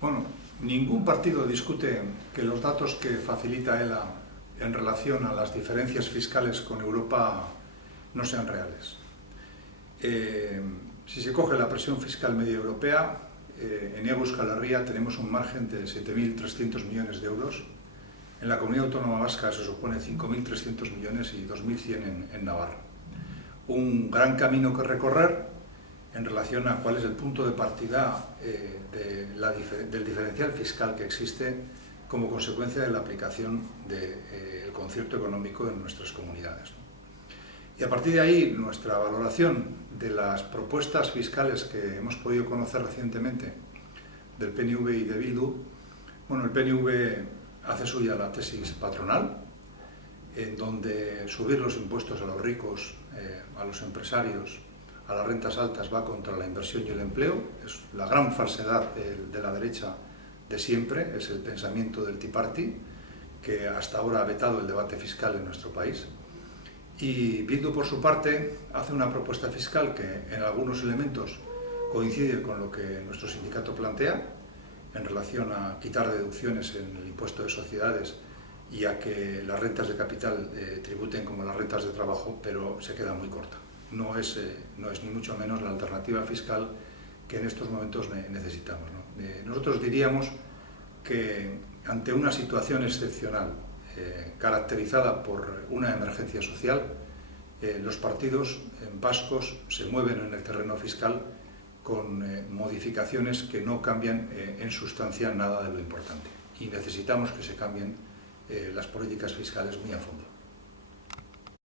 Bueno, ningún partido discute que los datos que facilita ELA en relación a las diferencias fiscales con Europa no sean reales. Si se coge la presión fiscal media europea, en Euskal Herria tenemos un margen de 7.300 millones de euros. En la Comunidad Autónoma Vasca se supone 5.300 millones y 2.100 en Navarra. Un gran camino que recorrer en relación a cuál es el punto de partida del diferencial fiscal que existe como consecuencia de la aplicación del concierto económico en nuestras comunidades. Y a partir de ahí, nuestra valoración de las propuestas fiscales que hemos podido conocer recientemente del PNV y de Bildu. Bueno, el PNV hace suya la tesis patronal, en donde subir los impuestos a los ricos, a los empresarios, a las rentas altas va contra la inversión y el empleo. Es la gran falsedad de la derecha de siempre, es el pensamiento del Tea Party, que hasta ahora ha vetado el debate fiscal en nuestro país. Y Bildu, por su parte, hace una propuesta fiscal que en algunos elementos coincide con lo que nuestro sindicato plantea, en relación a quitar deducciones en el impuesto de sociedades y a que las rentas de capital tributen como las rentas de trabajo, pero se queda muy corta. No es ni mucho menos la alternativa fiscal que en estos momentos necesitamos, ¿no? Nosotros diríamos que ante una situación excepcional caracterizada por una emergencia social, los partidos vascos se mueven en el terreno fiscal con modificaciones que no cambian en sustancia nada de lo importante. Y necesitamos que se cambien las políticas fiscales muy a fondo.